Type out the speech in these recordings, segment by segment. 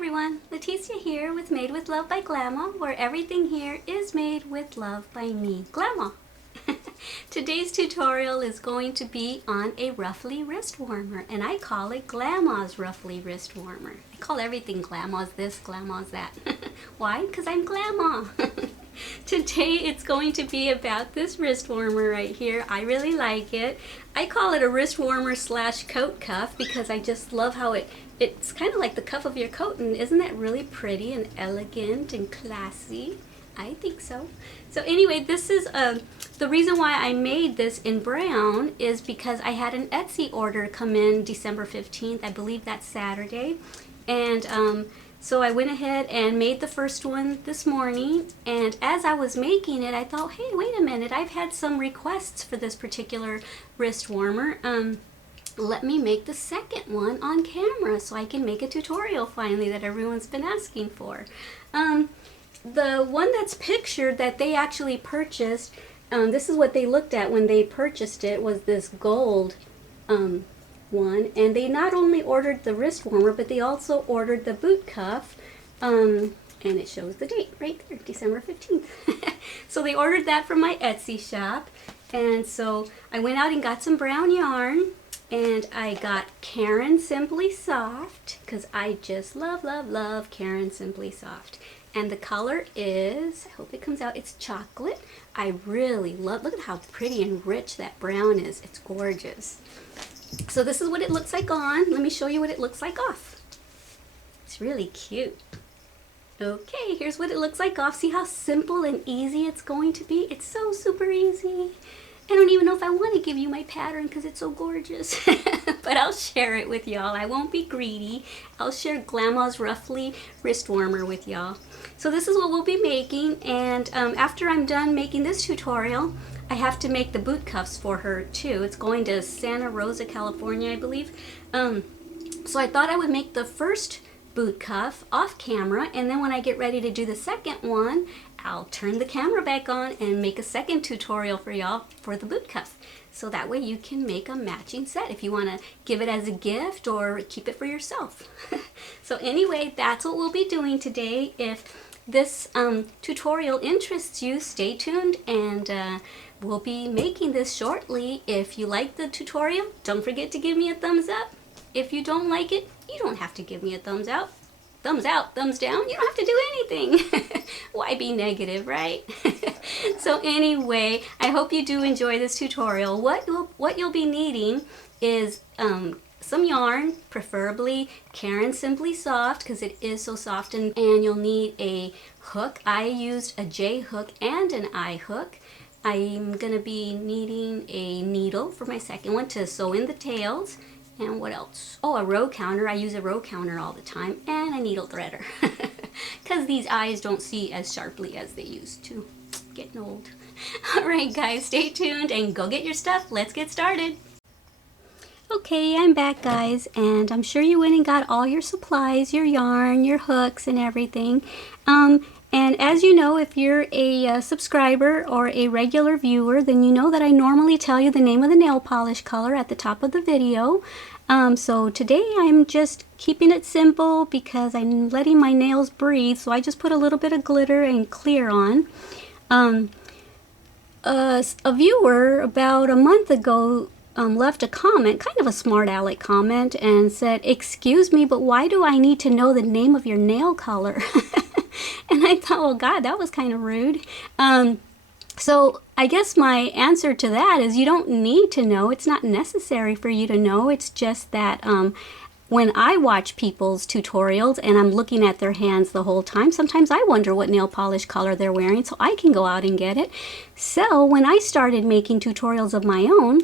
everyone, Leticia here with Made with Love by Glama, where everything here is made with love by me, Glama. Today's tutorial is going to be on a Ruffly wrist warmer, and I call it Glama's Ruffly wrist warmer. I call everything Glama's this, Glama's that. Why? Because I'm Glama. Today it's going to be about this wrist warmer right here. I really like it. I call it a wrist warmer slash coat cuff because I just love how it's kind of like the cuff of your coat, and isn't that really pretty and elegant and classy? I think so. So anyway, this is the reason why I made this in brown is because I had an Etsy order come in December 15th. I believe that's Saturday. And so I went ahead and made the first one this morning, and as I was making it, I thought, hey, wait a minute, I've had some requests for this particular wrist warmer. Let me make the second one on camera so I can make a tutorial finally that everyone's been asking for. The one that's pictured that they actually purchased, this is what they looked at when they purchased it, was this gold one, and they not only ordered the wrist warmer, but they also ordered the boot cuff, and it shows the date right there, December 15th. So they ordered that from my Etsy shop, and so I went out and got some brown yarn, and I got Careprost Simply Soft, because I just love Careprost Simply Soft. And the color is, I hope it comes out, it's chocolate. I really love, look at how pretty and rich that brown is. It's gorgeous. So this is what it looks like on. Let me show you what it looks like off. It's really cute. Okay, here's what it looks like off. See how simple and easy it's going to be? It's so super easy. I don't even know if I want to give you my pattern because it's so gorgeous. But I'll share it with y'all. I won't be greedy. I'll share Glama's Ruffly wrist warmer with y'all. So this is what we'll be making, and after I'm done making this tutorial, I have to make the boot cuffs for her too. It's going to Santa Rosa, California, I believe. So I thought I would make the first boot cuff off camera, and then when I get ready to do the second one, I'll turn the camera back on and make a second tutorial for y'all for the boot cuff. So that way you can make a matching set if you want to give it as a gift or keep it for yourself. So anyway, that's what we'll be doing today. If this tutorial interests you, stay tuned, and we'll be making this shortly. If you like the tutorial, don't forget to give me a thumbs up. If you don't like it, you don't have to give me a thumbs out. Thumbs out, thumbs down, you don't have to do anything. Why be negative, right? So anyway, I hope you do enjoy this tutorial. What you'll be needing is some yarn, preferably Careprost Simply Soft, because it is so soft, and you'll need a hook. I used a J hook and an I hook. I'm going to be needing a needle for my second one to sew in the tails. And what else? Oh, a row counter. I use a row counter all the time, and a needle threader because these eyes don't see as sharply as they used to. Getting old. All right, guys, stay tuned and go get your stuff. Let's get started. Okay, I'm back, guys, and I'm sure you went and got all your supplies, your yarn, your hooks, and everything. And as you know, if you're a subscriber or a regular viewer, then you know that I normally tell you the name of the nail polish color at the top of the video. So today I'm just keeping it simple because I'm letting my nails breathe, so I just put a little bit of glitter and clear on. A viewer about a month ago left a comment, kind of a smart aleck comment, and said, "Excuse me, but why do I need to know the name of your nail color?" And I thought, well, God, that was kind of rude. So I guess my answer to that is you don't need to know. It's not necessary for you to know. It's just that when I watch people's tutorials and I'm looking at their hands the whole time, sometimes I wonder what nail polish color they're wearing, so I can go out and get it. So when I started making tutorials of my own,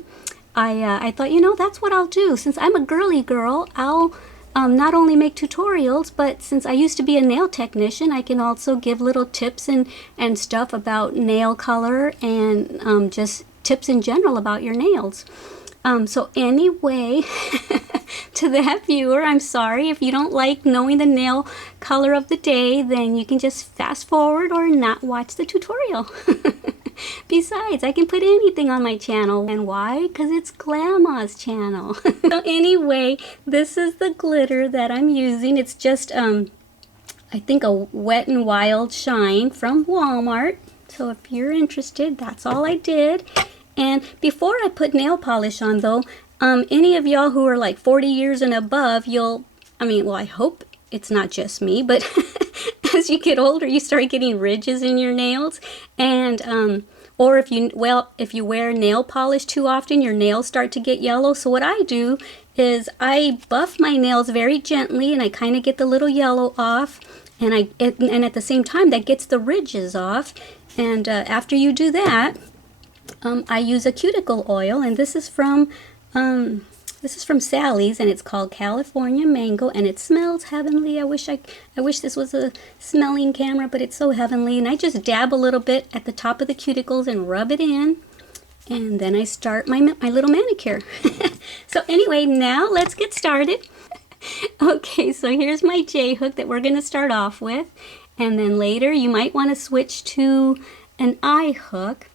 I thought, you know, that's what I'll do. Since I'm a girly girl, I'll not only make tutorials, but since I used to be a nail technician, I can also give little tips and stuff about nail color and just tips in general about your nails. So anyway, to that viewer, I'm sorry. If you don't like knowing the nail color of the day, then you can just fast forward or not watch the tutorial. Besides, I can put anything on my channel. And why? Because it's Glama's channel. So anyway, this is the glitter that I'm using. It's just I think a Wet n Wild shine from Walmart. So if you're interested, that's all I did. And before I put nail polish on though, any of y'all who are like 40 years and above, well, I hope it's not just me, but as you get older, you start getting ridges in your nails. And, or if you wear nail polish too often, your nails start to get yellow. So what I do is I buff my nails very gently and I kind of get the little yellow off. And at the same time, that gets the ridges off. And after you do that, I use a cuticle oil, and this is from Sally's, and it's called California Mango, and it smells heavenly. I wish this was a smelling camera, but it's so heavenly. And I just dab a little bit at the top of the cuticles and rub it in, and then I start my little manicure. So anyway, now let's get started. Okay, so here's my J-hook that we're going to start off with, and then later you might want to switch to an I hook.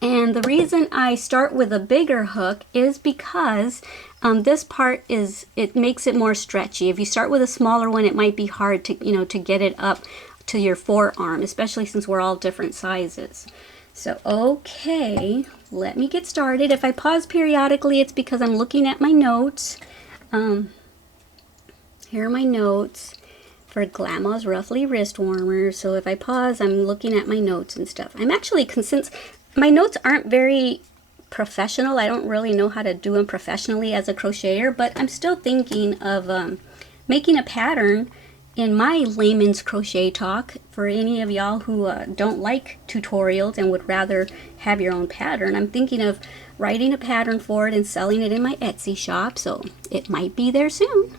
And the reason I start with a bigger hook is because this part it makes it more stretchy. If you start with a smaller one, it might be hard to to get it up to your forearm, especially since we're all different sizes. So okay, let me get started. If I pause periodically, it's because I'm looking at my notes. Here are my notes for Glama's Ruffly wrist warmer. So if I pause, I'm looking at my notes and stuff. I'm actually, since my notes aren't very professional, I don't really know how to do them professionally as a crocheter, but I'm still thinking of making a pattern in my layman's crochet talk for any of y'all who don't like tutorials and would rather have your own pattern. I'm thinking of writing a pattern for it and selling it in my Etsy shop, so it might be there soon.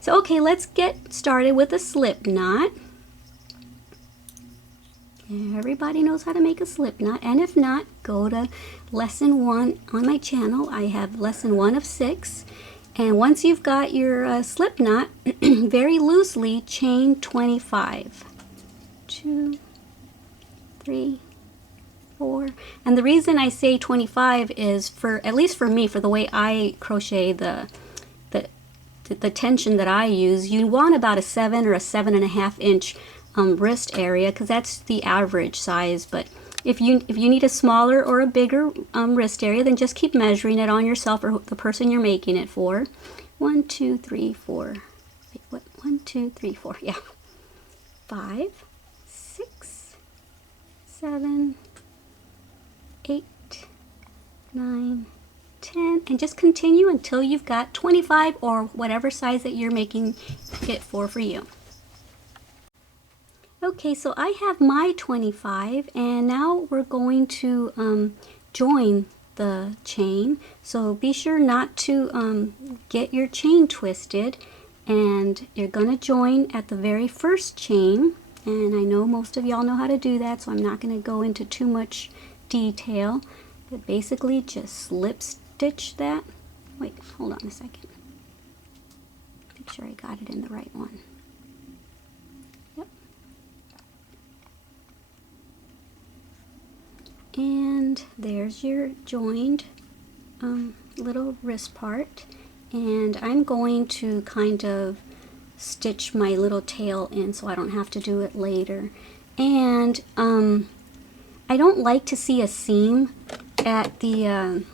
So okay, let's get started with a slip knot. Everybody knows how to make a slip knot, and if not, go to lesson 1 on my channel. I have lesson 1 of 6, and once you've got your slip knot, very loosely chain 25. 2, 3, 4, and the reason I say 25 is at least for me, for the way I crochet the tension that I use, you want about a 7 or a 7.5 inch wrist area, because that's the average size. But if you need a smaller or a bigger wrist area, then just keep measuring it on yourself or the person you're making it for. 1, 2, 3, 4. Wait, what? 1, 2, 3, 4. Yeah. 5, 6, 7, 8, 9, 10, and just continue until you've got 25 or whatever size that you're making it for you. Okay, so I have my 25, and now we're going to join the chain. So be sure not to get your chain twisted, and you're going to join at the very first chain. And I know most of y'all know how to do that, so I'm not going to go into too much detail, but basically just slip stitch that. Wait, hold on a second. Make sure I got it in the right one. Yep. And there's your joined little wrist part, and I'm going to kind of stitch my little tail in so I don't have to do it later. And I don't like to see a seam at the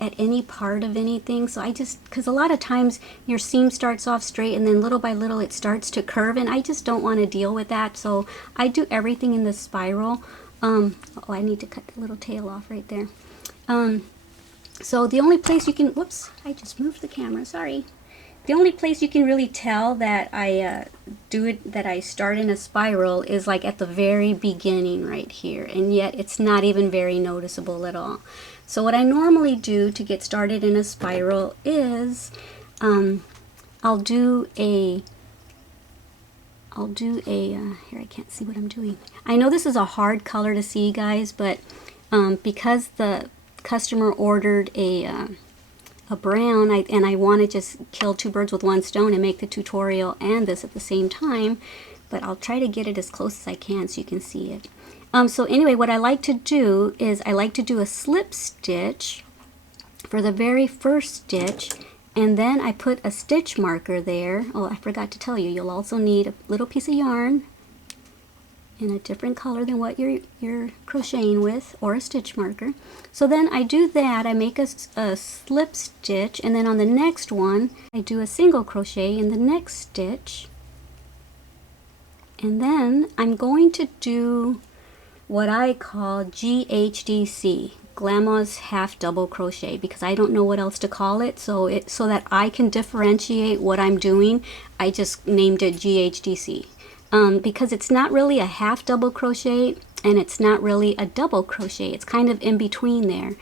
at any part of anything, so I just, because a lot of times your seam starts off straight and then little by little it starts to curve, and I just don't want to deal with that, so I do everything in the spiral. Oh, I need to cut the little tail off right there. So the only place you can, whoops, I just moved the camera, sorry. The only place you can really tell that I that I start in a spiral is like at the very beginning right here, and yet it's not even very noticeable at all. So what I normally do to get started in a spiral is I'll do a here, I can't see what I'm doing. I know this is a hard color to see, guys, but because the customer ordered a brown, and I want to just kill two birds with one stone and make the tutorial and this at the same time, but I'll try to get it as close as I can so you can see it. So anyway, what I like to do is I like to do a slip stitch for the very first stitch, and then I put a stitch marker there. Oh, I forgot to tell you, you'll also need a little piece of yarn in a different color than what you're crocheting with, or a stitch marker. So then I do that, I make a slip stitch, and then on the next one I do a single crochet in the next stitch, and then I'm going to do what I call GHDC, Glama's half double crochet, because I don't know what else to call it, so that I can differentiate what I'm doing, I just named it GHDC. Because it's not really a half double crochet and it's not really a double crochet. It's kind of in between there.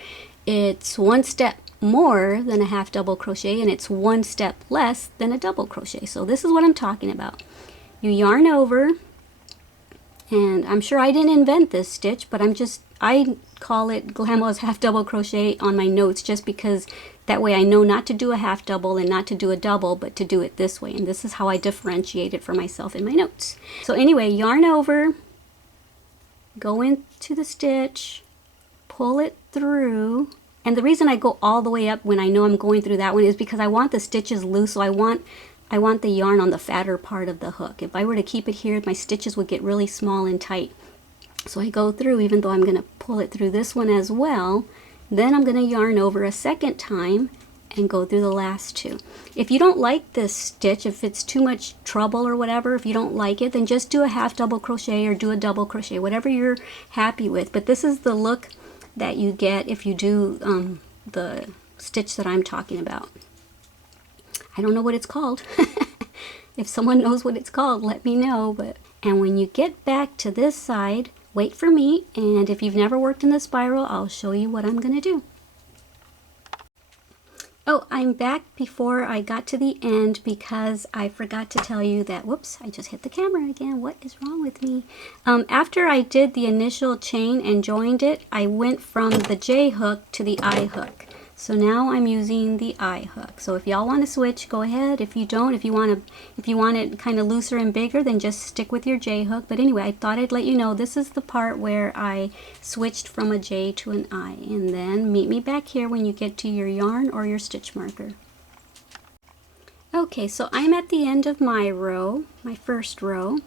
It's one step more than a half double crochet and it's one step less than a double crochet. So this is what I'm talking about. You yarn over, and I'm sure I didn't invent this stitch, but I call it Glama's half double crochet on my notes, just because that way I know not to do a half double and not to do a double, but to do it this way. And this is how I differentiate it for myself in my notes. So anyway, yarn over, go into the stitch, pull it through. And the reason I go all the way up when I know I'm going through that one is because I want the stitches loose, so I want the yarn on the fatter part of the hook. If I were to keep it here, my stitches would get really small and tight. So I go through, even though I'm going to pull it through this one as well. Then I'm going to yarn over a second time and go through the last two. If you don't like this stitch, if it's too much trouble or whatever, if you don't like it, then just do a half double crochet or do a double crochet, whatever you're happy with. But this is the look that you get if you do the stitch that I'm talking about. I don't know what it's called. If someone knows what it's called, let me know. And when you get back to this side, wait for me, and if you've never worked in the spiral, I'll show you what I'm going to do. Oh, I'm back before I got to the end because I forgot to tell you that, whoops, I just hit the camera again. What is wrong with me? After I did the initial chain and joined it, I went from the J hook to the I hook. So now I'm using the I hook. So if y'all want to switch, go ahead. If you don't, if you want it kind of looser and bigger, then just stick with your J hook. But anyway, I thought I'd let you know this is the part where I switched from a J to an I. And then meet me back here when you get to your yarn or your stitch marker. Okay, so I'm at the end of my row, my first row.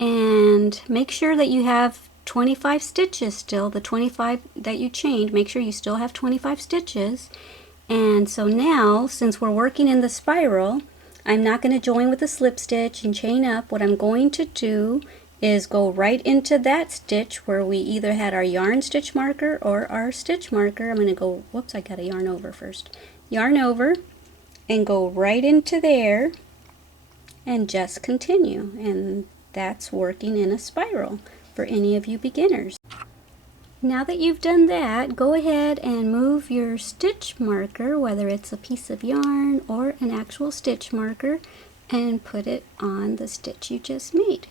And make sure that you have 25 stitches still, the 25 that you chained, make sure you still have 25 stitches. And so now, since we're working in the spiral, I'm not going to join with a slip stitch and chain up. What I'm going to do is go right into that stitch where we either had our yarn stitch marker or our stitch marker. I'm going to go, whoops, I got to yarn over first. Yarn over and go right into there and just continue. And that's working in a spiral for any of you beginners. Now that you've done that, go ahead and move your stitch marker, whether it's a piece of yarn or an actual stitch marker, and put it on the stitch you just made.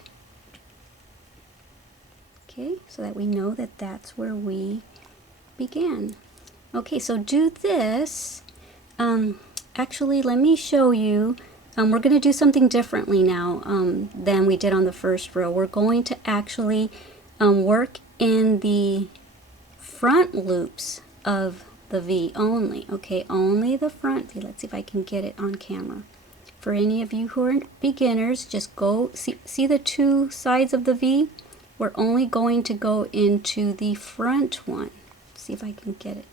Okay, so that we know that that's where we began. Okay, so do this. Actually, let me show you. We're going to do something differently now than we did on the first row. We're going to actually work in the front loops of the V only. Okay, only the front V. Let's see if I can get it on camera. For any of you who are beginners, just go see the two sides of the V. We're only going to go into the front one. See if I can get it.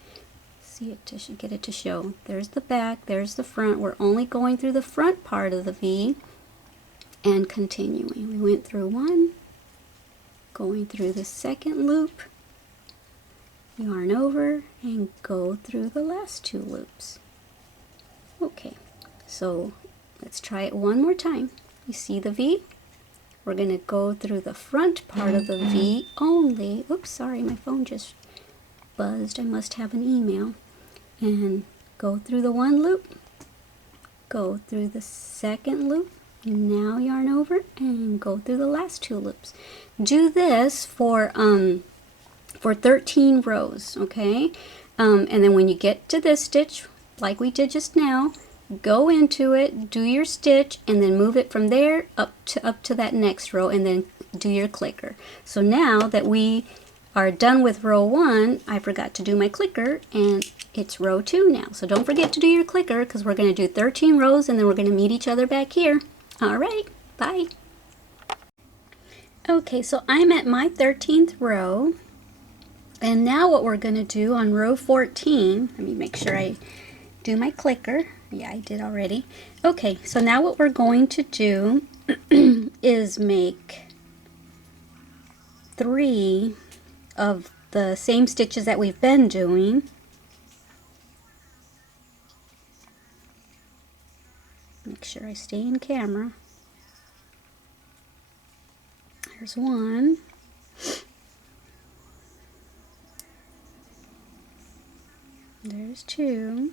Get it to show. There's the back, there's the front. We're only going through the front part of the V and continuing. We went through one, going through the second loop, yarn over, and go through the last two loops. Okay, so let's try it one more time. You see the V? We're going to go through the front part of the V only. Oops, sorry, my phone just buzzed. I must have an email. And go through the one loop, go through the second loop, now yarn over and go through the last two loops. Do this for 13 rows, okay? And then when you get to this stitch, like we did just now, go into it, do your stitch, and then move it from there up to that next row, and then do your clicker. So now that we are done with row 1, I forgot to do my clicker, and it's row 2 now. So don't forget to do your clicker, because we're going to do 13 rows and then we're going to meet each other back here. All right, bye. Okay, so I'm at my 13th row, and now what we're going to do on row 14, let me make sure I do my clicker. Yeah, I did already. Okay, so now what we're going to do is make 3 of the same stitches that we've been doing. Make sure I stay in camera. There's 1. There's 2.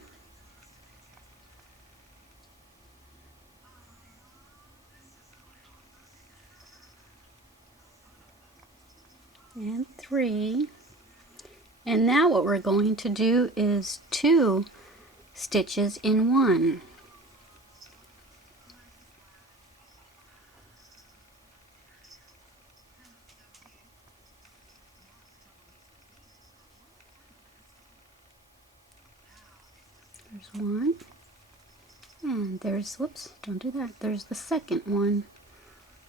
And 3. And now what we're going to do is 2 stitches in 1. There's 1. And there's, whoops, don't do that. There's the second one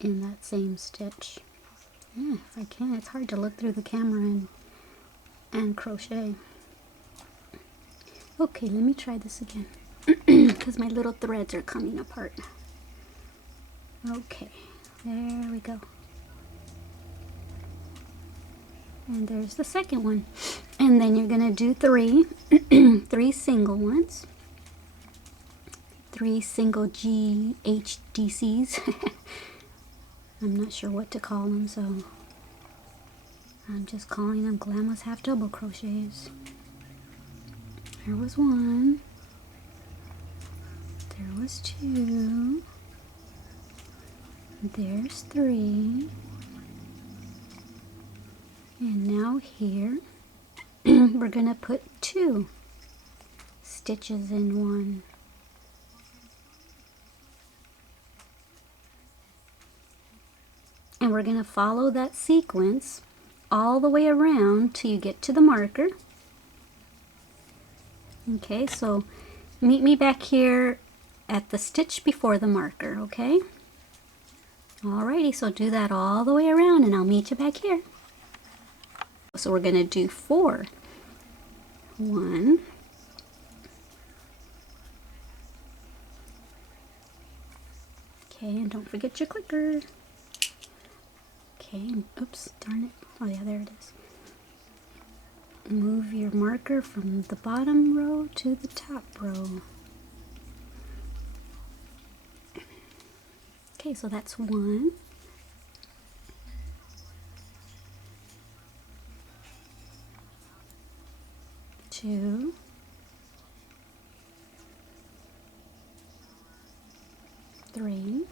in that same stitch. Yeah, if I can, it's hard to look through the camera and crochet. Okay, let me try this again because my little threads are coming apart. Okay, there we go. And there's the second one. And then you're gonna do 3 3 single ones, 3 single GHDCs. I'm not sure what to call them, so I'm just calling them Glama's half double crochets. There was 1, there was 2, there's 3, and now here we're gonna put 2 stitches in 1. And we're going to follow that sequence all the way around till you get to the marker. Okay, so meet me back here at the stitch before the marker, okay? Alrighty, so do that all the way around and I'll meet you back here. So we're going to do 4. 1. Okay, and don't forget your clicker. Okay, oops, darn it. Oh yeah, there it is. Move your marker from the bottom row to the top row. Okay, so that's 1. 2. 3.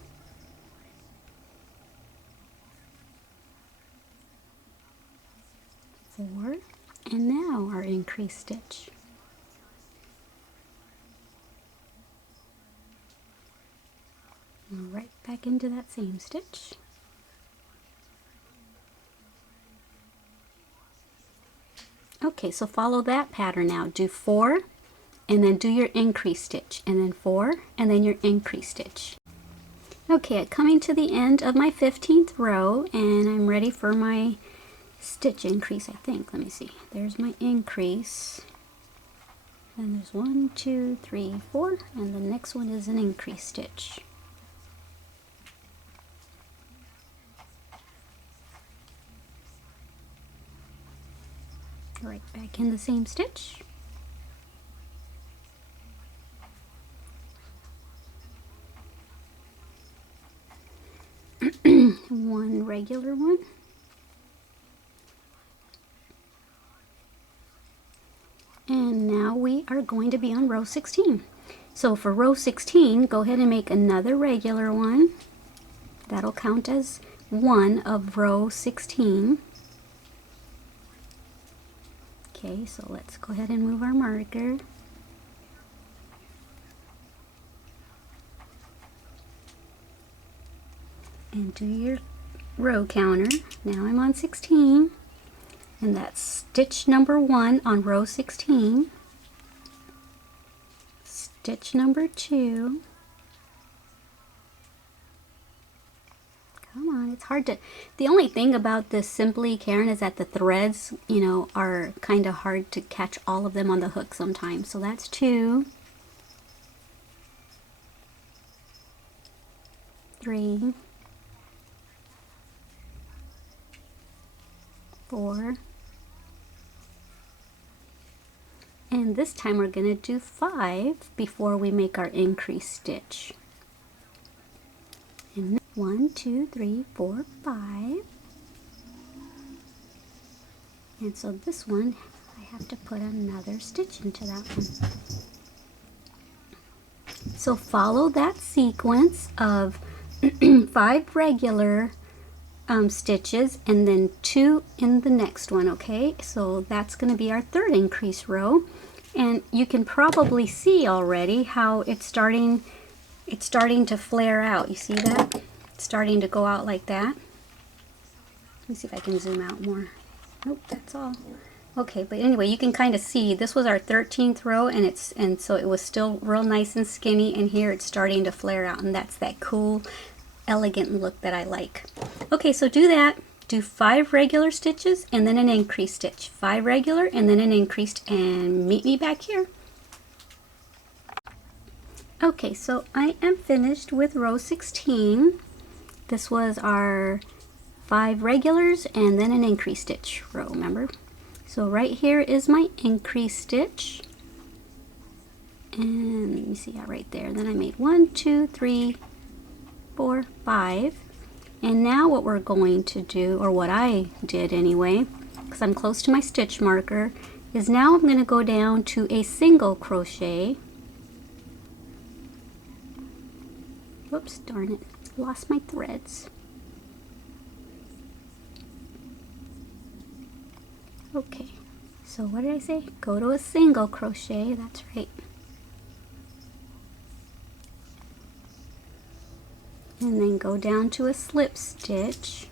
4, and now our increase stitch. Right back into that same stitch. Okay, so follow that pattern now. Do 4, and then do your increase stitch, and then 4, and then your increase stitch. Okay, coming to the end of my 15th row, and I'm ready for my stitch increase, I think. Let me see. There's my increase. And there's 1, 2, 3, 4, and the next one is an increase stitch. Right back in the same stitch. One regular one. And now we are going to be on row 16. So for row 16, go ahead and make another regular one. That'll count as one of row 16. Okay, so let's go ahead and move our marker. And do your row counter. Now I'm on 16. And that's stitch number 1 on row 16, stitch number 2. Come on, it's hard to, the only thing about this Simply Karen is that the threads, you know, are kind of hard to catch all of them on the hook sometimes. So that's 2, 3, 4, and this time we're going to do 5 before we make our increase stitch. And 1, 2, 3, 4, 5. And so this one, I have to put another stitch into that one. So follow that sequence of 5 regular stitches and then 2 in the next one, okay? So that's going to be our 3rd increase row. And you can probably see already how it's starting to flare out. You see that? It's starting to go out like that. Let me see if I can zoom out more. Nope, that's all. Okay, but anyway, you can kind of see this was our 13th row, and so it was still real nice and skinny, and here it's starting to flare out, and that's that cool, elegant look that I like. Okay, so do that. Do 5 regular stitches and then an increase stitch. 5 regular and then an increased, and meet me back here. Okay, so I am finished with row 16. This was our 5 regulars and then an increase stitch row, remember? So right here is my increase stitch. And let me see, yeah, right there. Then I made 1, 2, 3, 4, 5. And now what we're going to do, or what I did anyway, because I'm close to my stitch marker, is now I'm going to go down to a single crochet. Whoops, darn it, lost my threads. Okay, so what did I say? Go to a single crochet, that's right. And then go down to a slip stitch.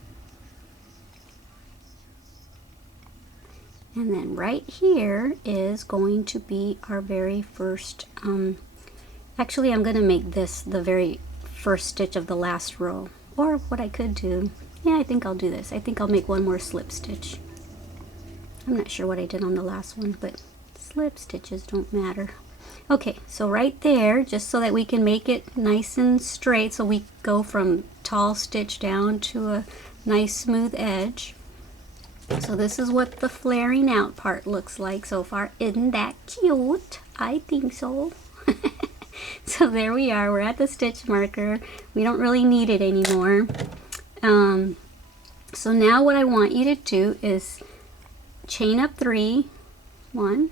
And then right here is going to be our very first, actually I'm going to make this the very first stitch of the last row. Or what I could do, yeah, I think I'll do this. I think I'll make one more slip stitch. I'm not sure what I did on the last one, but slip stitches don't matter. Okay, so right there, just so that we can make it nice and straight, so we go from tall stitch down to a nice smooth edge. So this is what the flaring out part looks like so far. Isn't that cute? I think so. So there we are, we're at the stitch marker. We don't really need it anymore. So now what I want you to do is chain up 3, 1,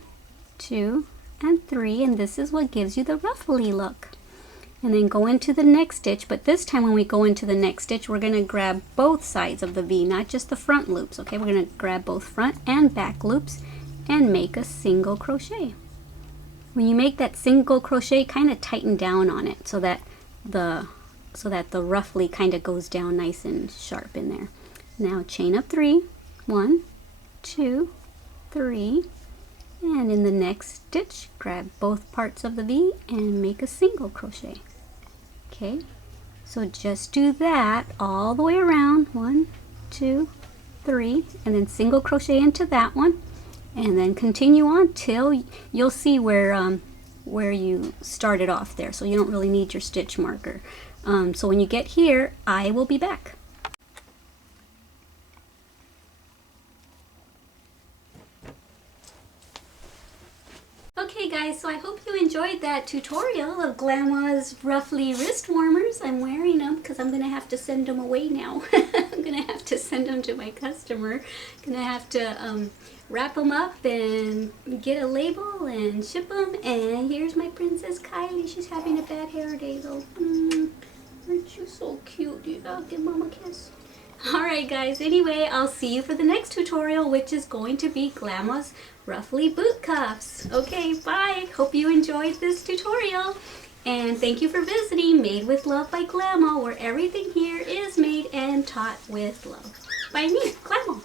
2, and 3, and this is what gives you the ruffly look. And then go into the next stitch, but this time when we go into the next stitch, we're going to grab both sides of the V, not just the front loops, okay? We're going to grab both front and back loops and make a single crochet. When you make that single crochet, kind of tighten down on it so that the ruffly kind of goes down nice and sharp in there. Now chain up 3, 1, 2, 3, and in the next stitch grab both parts of the V and make a single crochet. Okay, so just do that all the way around, 1, 2, 3, and then single crochet into that one, and then continue on till you'll see where you started off there, so you don't really need your stitch marker. So when you get here, I will be back. Okay guys, so I hope you enjoyed that tutorial of Glama's Ruffly wrist warmers. I'm wearing them because I'm going to have to send them away now. I'm going to have to send them to my customer. I'm going to have to wrap them up and get a label and ship them. And here's my Princess Kylie. She's having a bad hair day though. Aren't you so cute? You gotta give Mama a kiss. Alright guys, anyway, I'll see you for the next tutorial, which is going to be Glama's Ruffly boot cuffs. Okay, bye. Hope you enjoyed this tutorial. And thank you for visiting Made with Love by Glama, where everything here is made and taught with love. By me, Glama,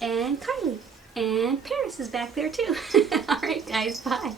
and Kylie. Radiance is back there too. All right, guys, bye.